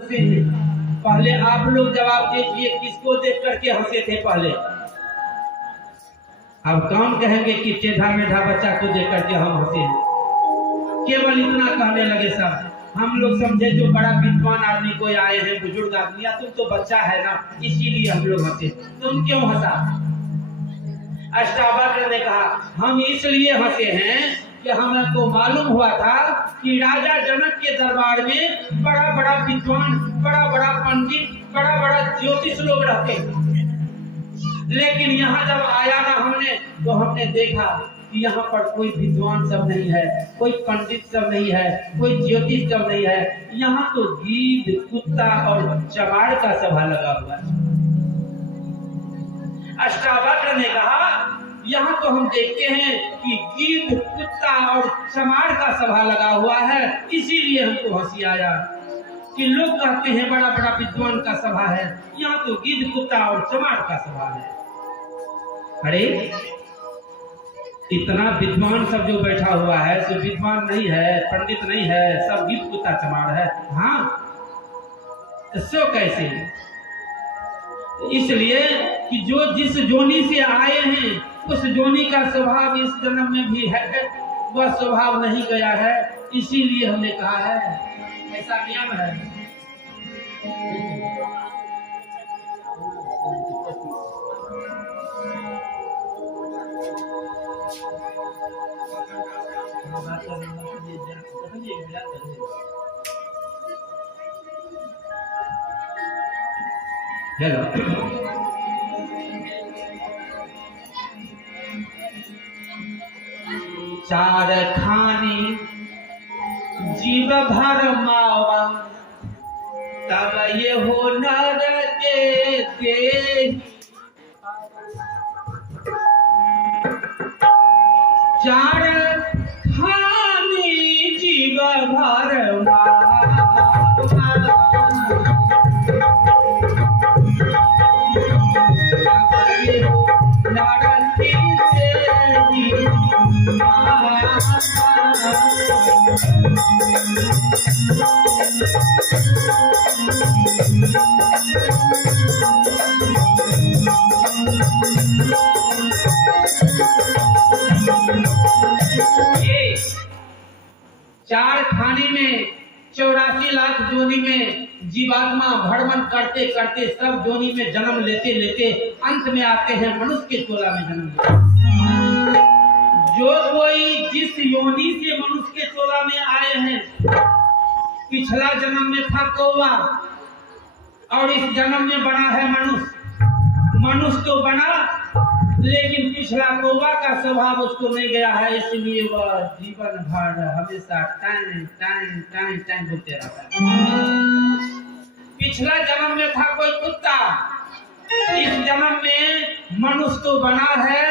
पहले आप लोग जवाब दीजिए, किसको देख करके हंसे थे पहले? अब कौन कहेंगे कि टेढ़ा मेढ़ा बच्चा को देख करके हम हंसे हैं? केवल इतना कहने लगे सब। हम लोग समझे जो बड़ा विद्वान आदमी कोई आए हैं, बुजुर्ग आदमी, या तुम तो बच्चा है ना, इसीलिए हम लोग हंसे। तुम क्यों हंसा? अष्टावक्र ने कहा, हम इसलिए हंसे हैं कि हमको मालूम हुआ था कि राजा जनक के दरबार में बड़ा बड़ा विद्वान, बड़ा बड़ा पंडित, बड़ा बड़ा ज्योतिष लोग रहते हैं, लेकिन यहाँ जब आया ना हमने, तो हमने देखा कि यहाँ पर कोई विद्वान सब नहीं है, कोई पंडित सब नहीं है, कोई ज्योतिष सब नहीं है। यहाँ तो गीध, कुत्ता और चमार का सभा लगा हुआ है। अष्टावक्र ने कहा, यहाँ तो हम देखते हैं कि गीध, कुत्ता और चमार का सभा लगा हुआ है, इसीलिए हमको हंसी आया कि लोग कहते हैं बड़ा बड़ा विद्वान का सभा है, यहाँ तो गीध, कुत्ता और चमार का सभा है। अरे इतना विद्वान सब जो बैठा हुआ है, सो विद्वान नहीं है, पंडित नहीं है, सब गीध, कुत्ता, चमार है। हाँ, तो सो कैसे? इसलिए कि जो जिस जोनी से आए हैं, उस जोनी का स्वभाव इस जन्म में भी है, वह स्वभाव नहीं गया है, इसीलिए हमने कहा है, ऐसा नियम है। हेलो, चार खानी जीव भर मावा, तब ये हो नर के देह। चार खानी जीव भर मावा, चार खाने में 84 लाख जोनी में जीवात्मा भ्रमण करते करते सब जोनी में जन्म लेते लेते अंत में आते हैं मनुष्य के चोला में जन्म लेते। जो कोई जिस योनि से मनुष्य के चोला में आए हैं, पिछला जन्म में था कौवा और इस जन्म में बना है मनुष्य। मनुष्य तो बना, लेकिन पिछला कौवा का स्वभाव उसको नहीं गया है, इसलिए वह जीवन भर हमेशा टाइम टाइम टाइम टाइम बोलते रहता है। पिछला जन्म में था कोई कुत्ता, इस जन्म में मनुष्य तो बना है,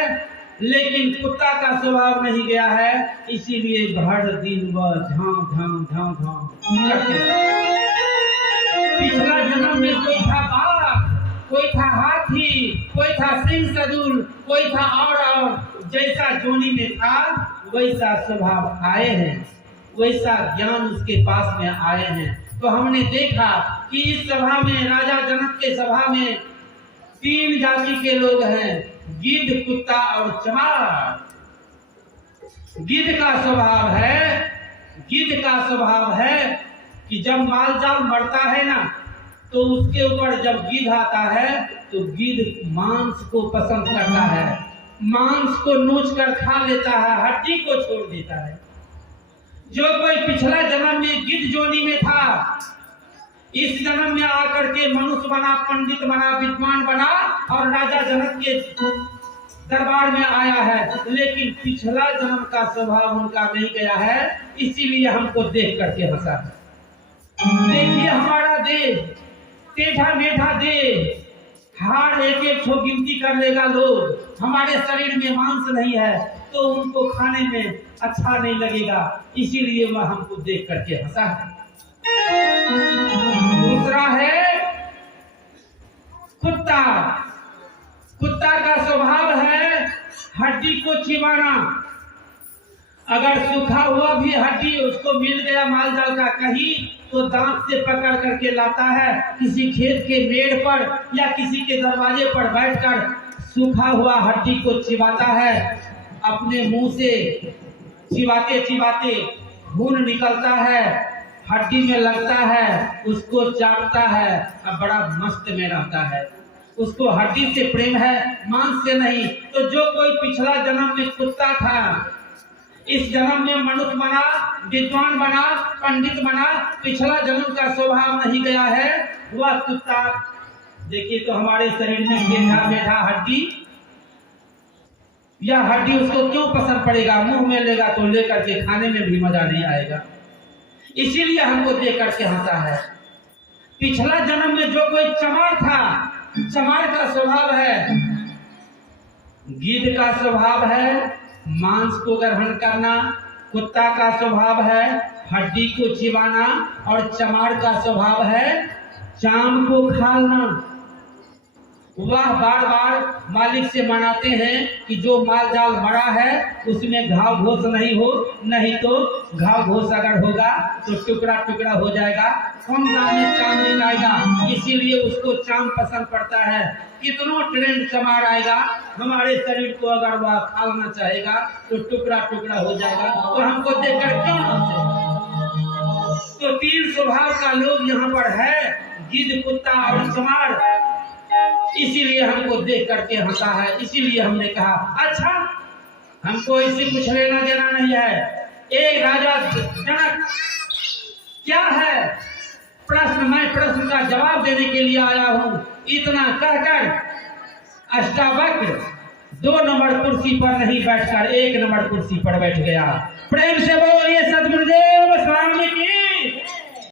लेकिन कुत्ता का स्वभाव नहीं गया है, इसीलिए भर दिन वह झांव झांव झांव झांव करते। पिछला जन्म में कोई था बाघ, कोई था हाथी, कोई था सिंह सदूल, कोई था और जैसा जोनी में था वैसा स्वभाव आए हैं, वैसा ज्ञान उसके पास में आए हैं। तो हमने देखा कि इस सभा में, राजा जनक के सभा में 3 जाति के लोग हैं, गिद्ध, कुत्ता और चमार। गिद्ध का स्वभाव है कि जब माल जाल मरता है ना, तो उसके ऊपर जब गिद्ध आता है तो गिद्ध मांस को पसंद करता है, मांस को नोच कर खा लेता है, हड्डी को छोड़ देता है। जो कोई पिछला जन्म में गिद्ध जोनी में था, इस जन्म में आकर के मनुष्य बना, पंडित बना, विद्वान बना और राजा जनक के दरबार में आया है, लेकिन पिछला जन्म का स्वभाव उनका नहीं गया है, इसीलिए हमको देख करके हंसा। देखिए हमारा देह, टेढ़ा मेढ़ा देह, हार एक एक ठो गिनती कर लेगा लोग, हमारे शरीर में मांस नहीं है, तो उनको खाने में अच्छा नहीं लगेगा, इसीलिए वह हमको देख करके हंसा है। दूसरा है कुत्ता। कुत्ता का स्वभाव है हड्डी को चिबाना अगर सूखा हुआ भी हड्डी उसको मिल गया माल जाल का कहीं, तो दांत से पकड़ करके लाता है, किसी खेत के मेड़ पर या किसी के दरवाजे पर बैठकर सूखा हुआ हड्डी को चिबाता है, अपने मुंह से चिबाते चिबाते खून निकलता है, हड्डी में लगता है, उसको चाटता है, अब बड़ा मस्त में रहता है। उसको हड्डी से प्रेम है, मांस से नहीं। तो जो कोई पिछला जन्म में कुत्ता था, इस जन्म में मनुष्य बना, विद्वान बना, पंडित बना, पिछला जन्म का स्वभाव नहीं गया है, वह कुत्ता देखिए तो हमारे शरीर में बैठा बैठा हड्डी, यह हड्डी उसको क्यों पसंद पड़ेगा? मुंह में लेगा तो लेकर के खाने में भी मजा नहीं आएगा, इसीलिए हमको देख करके हंसा है। पिछला जन्म में जो कोई चमार था, चमार का स्वभाव है, गिद्ध का स्वभाव है मांस को ग्रहण करना, कुत्ता का स्वभाव है हड्डी को चिबाना, और चमार का स्वभाव है चाम को खाना। वह बार बार मालिक से मनाते हैं कि जो माल जाल मरा है उसमें घाव घोष नहीं हो, नहीं तो घाव घोष अगर होगा तो टुकड़ा टुकड़ा हो जाएगा, कम दाम में चाम नहीं आएगा, इसीलिए उसको चाम पसंद पड़ता है। कितनों ट्रेंड चमार आएगा, हमारे शरीर को अगर वह खाना चाहेगा तो टुकड़ा टुकड़ा हो जाएगा, तो हमको देखकर क्यों हंसे? तो तीन स्वभाव का लोग यहाँ पर है, गिद्ध, कुत्ता और चमार, इसीलिए हमको देख करके हंसा है। इसीलिए हमने कहा अच्छा हमको इससे कुछ लेना देना नहीं है। एक राजा जनक क्या है प्रश्न, मैं प्रश्न का जवाब देने के लिए आया हूँ, इतना कहकर अष्टावक्र 2 नंबर कुर्सी पर नहीं बैठकर 1 नंबर कुर्सी पर बैठ गया। प्रेम से बोलिए सद्गुरुदेव स्वामी की।